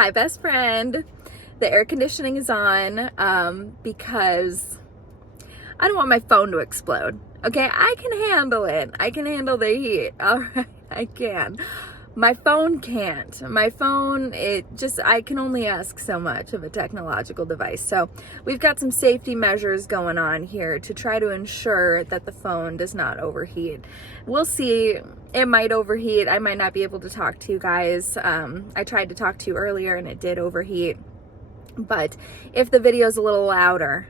Hi, best friend. The air conditioning is on because I don't want my phone to explode. Okay, I can handle it. I can handle the heat. All right, I can. My phone can't. My phone, I can only ask so much of a technological device. So we've got some safety measures going on here to try to ensure that the phone does not overheat. We'll see. It might overheat. I might not be able to talk to you guys. I tried to talk to you earlier and it did overheat. But if the video is a little louder,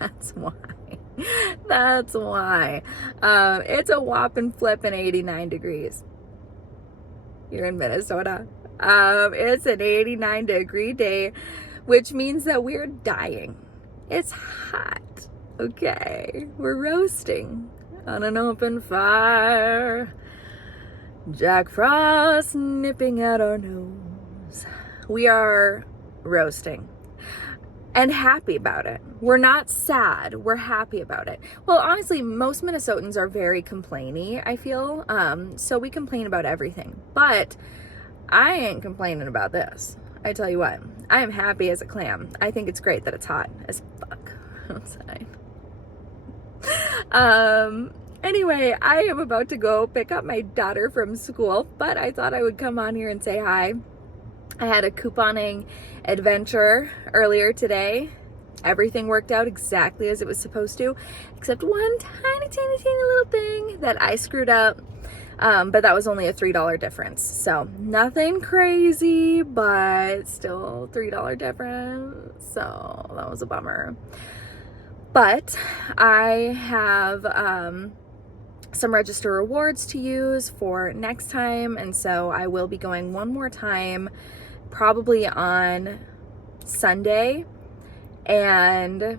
that's why. That's why. It's a whopping flipping 89 degrees. You're in Minnesota. It's an 89-degree day, which means that we're dying. It's hot. Okay. We're roasting on an open fire. Jack Frost nipping at our nose. We are roasting and happy about it. We're not sad. We're happy about it. Well, honestly, most Minnesotans are very complainy, I feel. So we complain about everything. But I ain't complaining about this. I tell you what, I am happy as a clam. I think it's great that it's hot as fuck outside. Anyway, I am about to go pick up my daughter from school, but I thought I would come on here and say hi. I had a couponing adventure earlier today. Everything worked out exactly as it was supposed to, except one tiny little thing that I screwed up. But that was only a $3 difference. So nothing crazy, but still $3 difference. So that was a bummer. But I have some register rewards to use for next time. And so I will be going one more time, probably on Sunday, and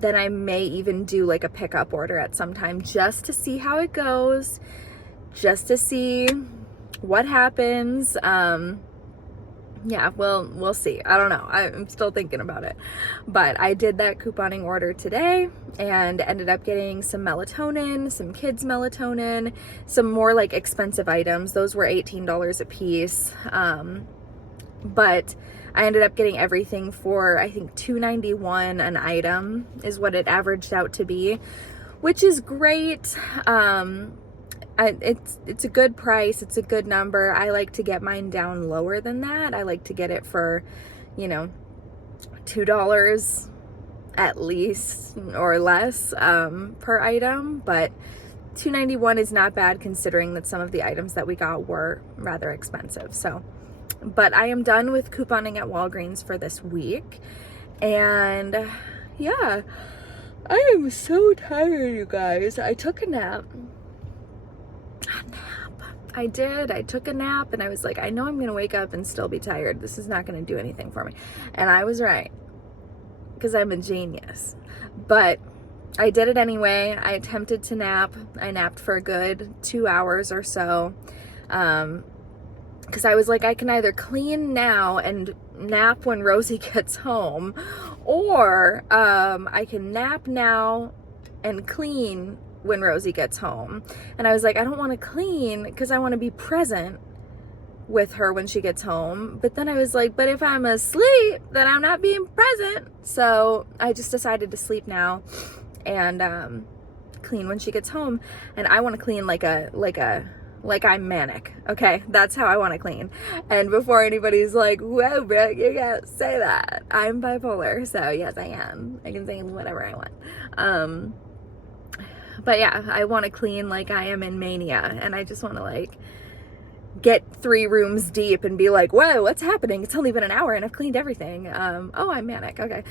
then I may even do like a pickup order at some time just to see how it goes, just to see what happens. Yeah, we'll see. I don't know. I'm still thinking about it. But I did that couponing order today and ended up getting some melatonin, some kids melatonin, some more like expensive items. Those were $18 a piece. But I ended up getting everything for, I think, $2.91 an item is what it averaged out to be, which is great. It's a good price. It's a good number. I like to get mine down lower than that. I like to get it for, $2 at least or less per item. But $2.91 is not bad considering that some of the items that we got were rather expensive. So, but I am done with couponing at Walgreens for this week. And yeah, I am so tired, you guys. I took a nap. I did. I took a nap and I was like, I know I'm going to wake up and still be tired. This is not going to do anything for me. And I was right, because I'm a genius. But I did it anyway. I attempted to nap. I napped for a good 2 hours or so. Because I was like, I can either clean now and nap when Rosie gets home, or I can nap now and clean when Rosie gets home. And I was like, I don't want to clean because I want to be present with her when she gets home. But then I was like, but if I'm asleep, then I'm not being present. So I just decided to sleep now and clean when she gets home. And I want to clean like I'm manic. Okay, that's how I want to clean. And before anybody's like, whoa, Brooke, you can't say that. I'm bipolar, so yes, I am. I can say whatever I want. But yeah, I want to clean like I am in mania, and I just want to like get 3 rooms deep and be like, whoa, what's happening? It's only been an hour and I've cleaned everything. Oh, I'm manic. Okay.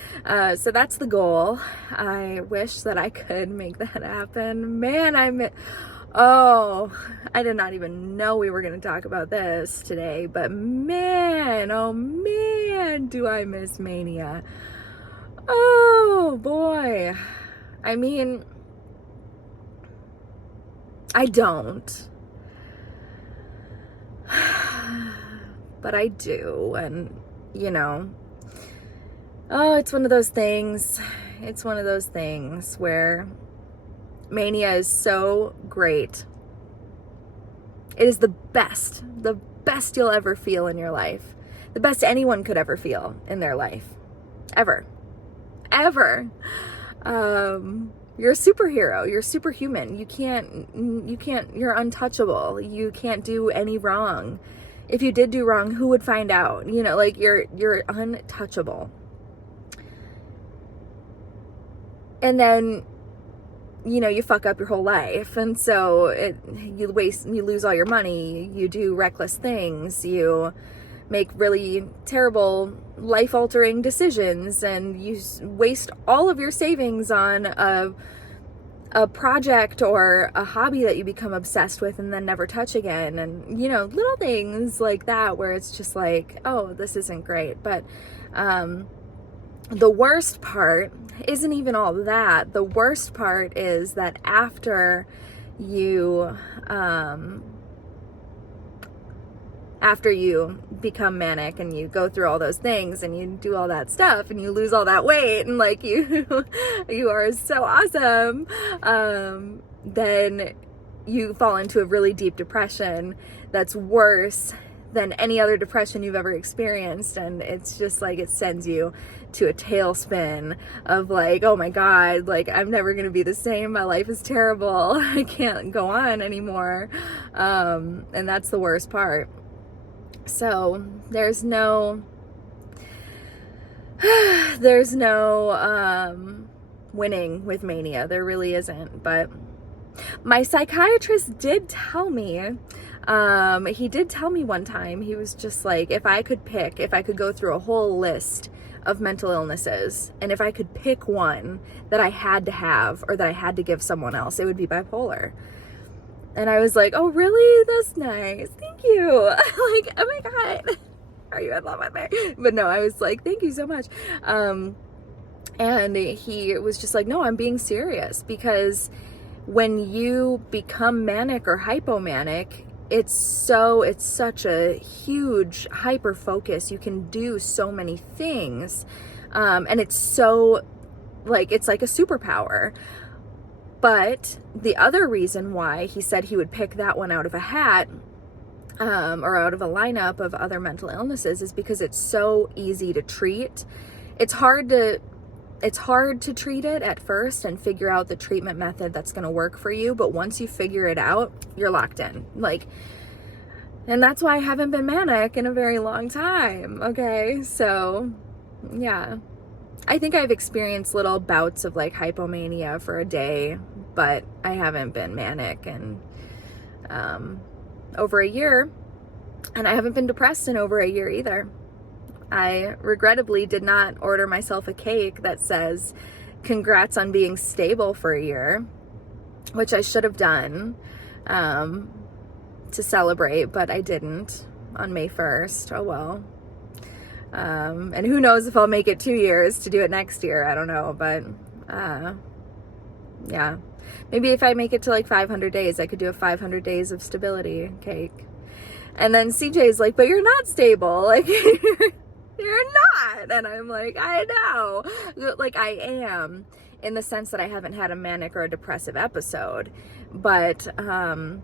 So that's the goal. I wish that I could make that happen. Man, I did not even know we were going to talk about this today, but man, oh man, do I miss mania. Oh boy. I mean, I don't, but I do. And it's one of those things. It's one of those things where mania is so great. It is the best you'll ever feel in your life. the best anyone could ever feel in their life. Ever. You're a superhero. You're superhuman. You're untouchable. You can't do any wrong. If you did do wrong, who would find out? You know, like, you're untouchable. And then, you know, you fuck up your whole life. And so you lose all your money. You do reckless things. You make really terrible, life-altering decisions, and you waste all of your savings on a project or a hobby that you become obsessed with and then never touch again. And, you know, little things like that where it's just like, oh, this isn't great. But the worst part isn't even all that. The worst part is that after you become manic and you go through all those things and you do all that stuff and you lose all that weight and like you are so awesome, then you fall into a really deep depression that's worse than any other depression you've ever experienced. And it's just like, it sends you to a tailspin of like, oh my God, like, I'm never going to be the same. My life is terrible. I can't go on anymore. And that's the worst part. So there's no winning with mania. There really isn't. But my psychiatrist did tell me, he did tell me one time, he was just like, if I could go through a whole list of mental illnesses, and if I could pick one that I had to have or that I had to give someone else, it would be bipolar. And I was like, oh, really? That's nice. Thank you. Like, oh my God. Are you in love with me? But no, I was like, thank you so much. And he was just like, no, I'm being serious, because when you become manic or hypomanic, it's such a huge hyper focus. You can do so many things. And it's so like, it's like a superpower. But the other reason why he said he would pick that one out of a hat, or out of a lineup of other mental illnesses, is because it's so easy to treat. It's hard to treat it at first and figure out the treatment method that's going to work for you. But once you figure it out, you're locked in. Like, and that's why I haven't been manic in a very long time. Okay. So yeah. I think I've experienced little bouts of like hypomania for a day, but I haven't been manic in over a year, and I haven't been depressed in over a year either. I regrettably did not order myself a cake that says congrats on being stable for a year, which I should have done to celebrate, but I didn't on May 1st. Oh well. And who knows if I'll make it 2 years to do it next year. I don't know, but yeah, maybe if I make it to like 500 days, I could do a 500 days of stability cake. And then CJ's like, but you're not stable. Like, you're not. And I'm like, I know. Like, I am, in the sense that I haven't had a manic or a depressive episode, but I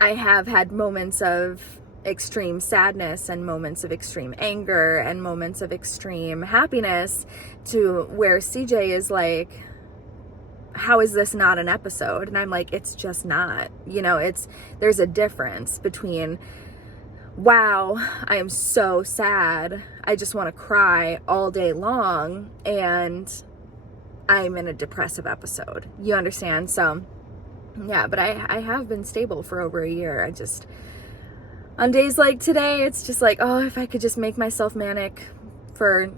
have had moments of extreme sadness and moments of extreme anger and moments of extreme happiness, to where CJ is like, how is this not an episode? And I'm like, it's just not. You know, there's a difference between, wow, I am so sad, I just want to cry all day long, and I'm in a depressive episode. You understand? So yeah, but I have been stable for over a year. On days like today, it's just like, oh, if I could just make myself manic for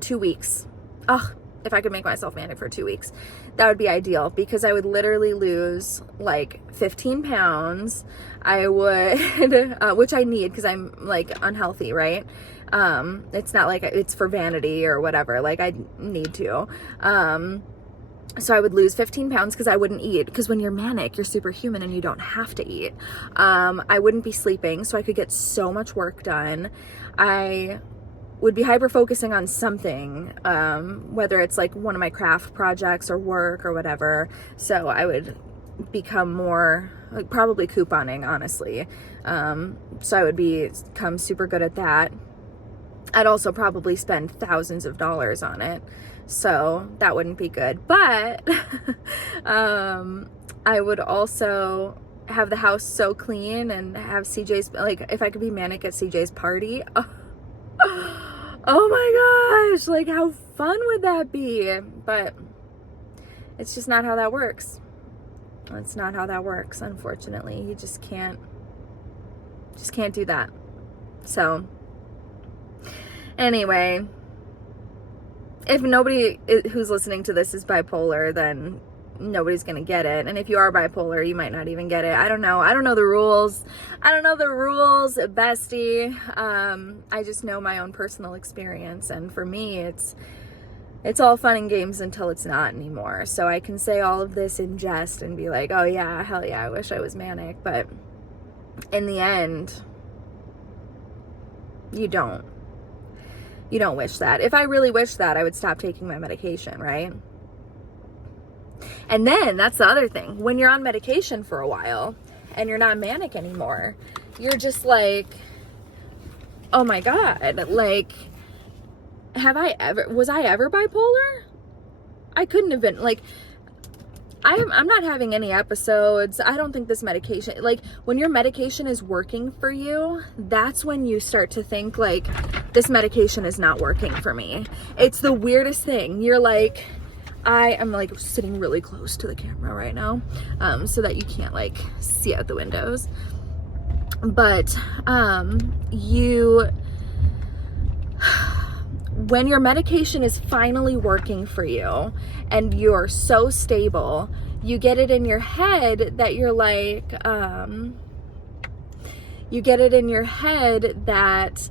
2 weeks. Oh, if I could make myself manic for 2 weeks, that would be ideal, because I would literally lose like 15 pounds. I would, which I need, because I'm like unhealthy, right? It's not like it's for vanity or whatever. Like, I need to. So I would lose 15 pounds because I wouldn't eat. Because when you're manic, you're superhuman and you don't have to eat. I wouldn't be sleeping, so I could get so much work done. I would be hyper-focusing on something, whether it's like one of my craft projects or work or whatever. So I would become more like probably couponing, honestly. So I would become super good at that. I'd also probably spend thousands of dollars on it, so that wouldn't be good. But I would also have the house so clean and have CJ's, like, if I could be manic at CJ's party, oh my gosh, like, how fun would that be? But it's just not how that works. It's not how that works, unfortunately. You just can't do that. So anyway, if nobody who's listening to this is bipolar, then nobody's gonna get it. And if you are bipolar, you might not even get it. I don't know the rules, bestie. I just know my own personal experience, and for me, it's all fun and games until it's not anymore. So I can say all of this in jest and be like, oh yeah, hell yeah, I wish I was manic. But in the end, you don't wish that. If I really wished that, I would stop taking my medication, right? And then that's the other thing. When you're on medication for a while and you're not manic anymore, you're just like, oh my God, like, was I ever bipolar? I couldn't have been. Like, I'm not having any episodes. I don't think this medication, like, when your medication is working for you, that's when you start to think, like, this medication is not working for me. It's the weirdest thing. You're like, I am, like, sitting really close to the camera right now, so that you can't, like, see out the windows. But when your medication is finally working for you and you're so stable, you get it in your head that you're like, that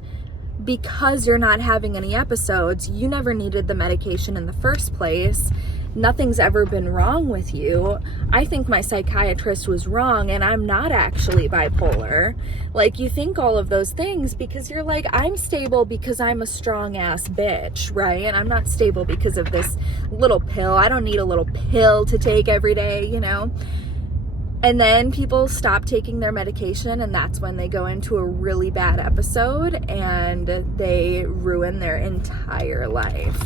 because you're not having any episodes, you never needed the medication in the first place. Nothing's ever been wrong with you. I think my psychiatrist was wrong and I'm not actually bipolar. Like, you think all of those things because you're like, I'm stable because I'm a strong ass bitch, right? And I'm not stable because of this little pill. I don't need a little pill to take every day, you know? And then people stop taking their medication, and that's when they go into a really bad episode and they ruin their entire life.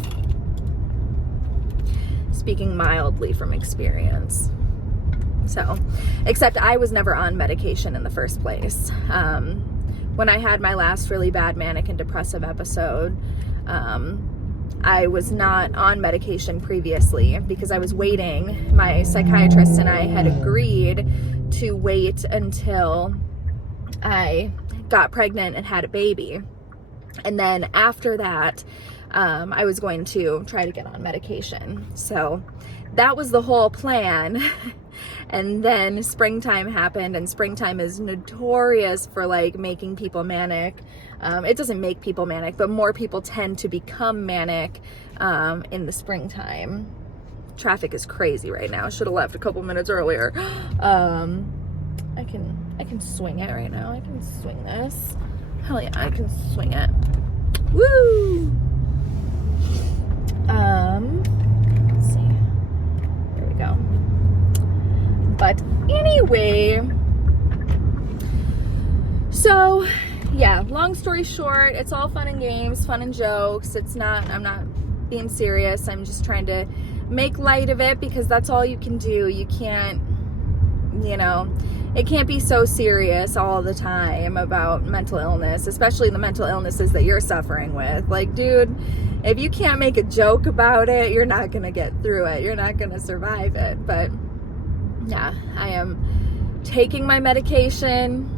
Speaking mildly from experience. So, except I was never on medication in the first place. When I had my last really bad manic and depressive episode, I was not on medication previously because I was waiting. My psychiatrist and I had agreed to wait until I got pregnant and had a baby. And then after that, I was going to try to get on medication. So that was the whole plan. And then springtime happened, and springtime is notorious for, like, making people manic. It doesn't make people manic, but more people tend to become manic in the springtime. Traffic is crazy right now. Should have left a couple minutes earlier. I can swing it right now. I can swing this. Hell yeah, I can swing it. Woo! Let's see. There we go. But anyway, so yeah, long story short, it's all fun and games, fun and jokes. I'm not being serious. I'm just trying to make light of it because that's all you can do. You can't, it can't be so serious all the time about mental illness, especially the mental illnesses that you're suffering with. Like, dude, if you can't make a joke about it, you're not going to get through it. You're not going to survive it. But yeah, I am taking my medication.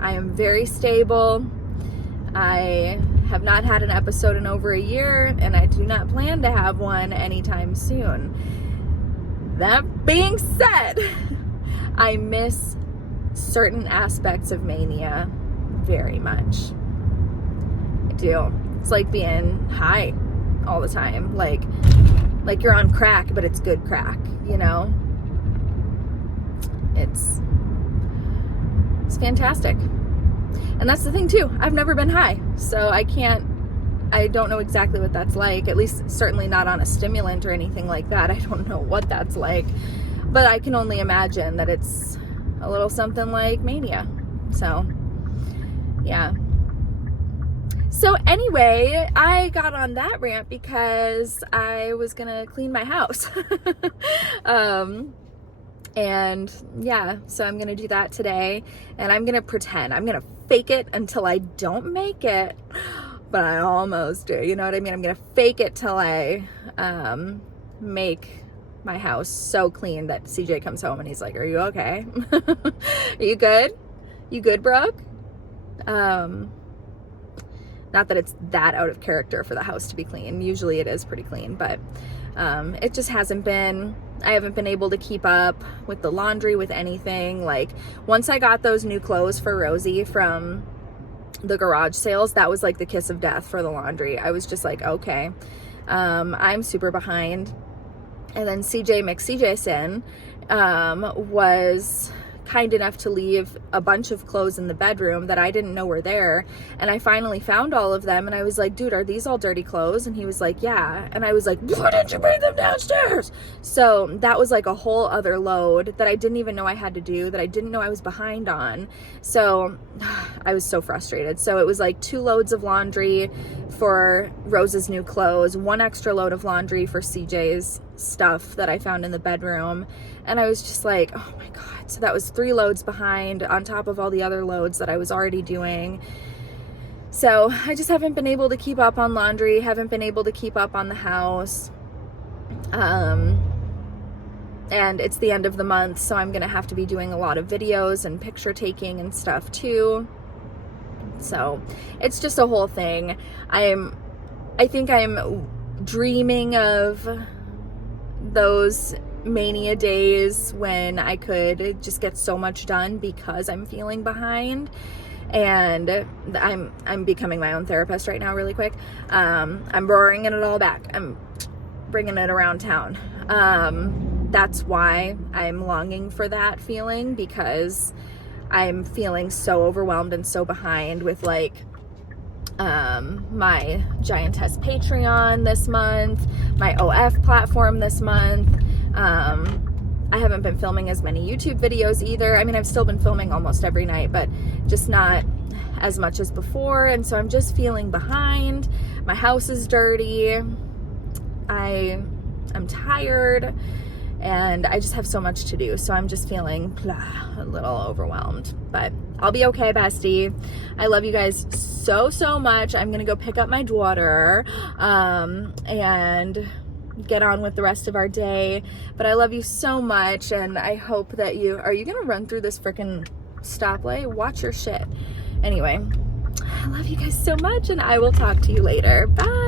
I am very stable. I have not had an episode in over a year, and I do not plan to have one anytime soon. That being said, I miss certain aspects of mania very much. I do. It's like being high all the time. Like you're on crack, but it's good crack, It's fantastic. And that's the thing too. I've never been high, so I don't know exactly what that's like. At least certainly not on a stimulant or anything like that. I don't know what that's like, but I can only imagine that it's a little something like mania. So yeah. So anyway, I got on that rant because I was gonna clean my house. And yeah, so I'm gonna do that today, and I'm gonna pretend, I'm gonna fake it until I don't make it, but I almost do, you know what I mean? I'm gonna fake it till I make my house so clean that CJ comes home and he's like, are you okay? Are you good? You good, Brooke? Not that it's that out of character for the house to be clean. Usually it is pretty clean, but it just hasn't been, I haven't been able to keep up with the laundry, with anything. Like, once I got those new clothes for Rosie from the garage sales, that was like the kiss of death for the laundry. I was just like, okay, I'm super behind. And then CJ McCJson was kind enough to leave a bunch of clothes in the bedroom that I didn't know were there, and I finally found all of them, and I was like, dude, are these all dirty clothes? And he was like, yeah. And I was like, why didn't you bring them downstairs? So that was like a whole other load that I didn't even know I had to do, that I didn't know I was behind on. So I was so frustrated. So it was like 2 loads of laundry for Rose's new clothes, 1 extra load of laundry for CJ's stuff that I found in the bedroom. And I was just like, oh my God. So that was 3 loads behind on top of all the other loads that I was already doing. So I just haven't been able to keep up on laundry, haven't been able to keep up on the house. And it's the end of the month, so I'm gonna have to be doing a lot of videos and picture taking and stuff too. So it's just a whole thing. I think I'm dreaming of those mania days when I could just get so much done because I'm feeling behind. And I'm becoming my own therapist right now really quick. I'm bringing it all back. I'm bringing it around town. That's why I'm longing for that feeling, because I'm feeling so overwhelmed and so behind with like my Giantess Patreon this month, my OF platform this month. I haven't been filming as many YouTube videos either. I mean, I've still been filming almost every night, but just not as much as before. And so I'm just feeling behind. My house is dirty. I'm tired, and I just have so much to do. So I'm just feeling a little overwhelmed, but I'll be okay, bestie. I love you guys so, so much. I'm going to go pick up my daughter, and get on with the rest of our day. But I love you so much, and I hope that are you going to run through this freaking stoplight? Watch your shit. Anyway, I love you guys so much, and I will talk to you later. Bye.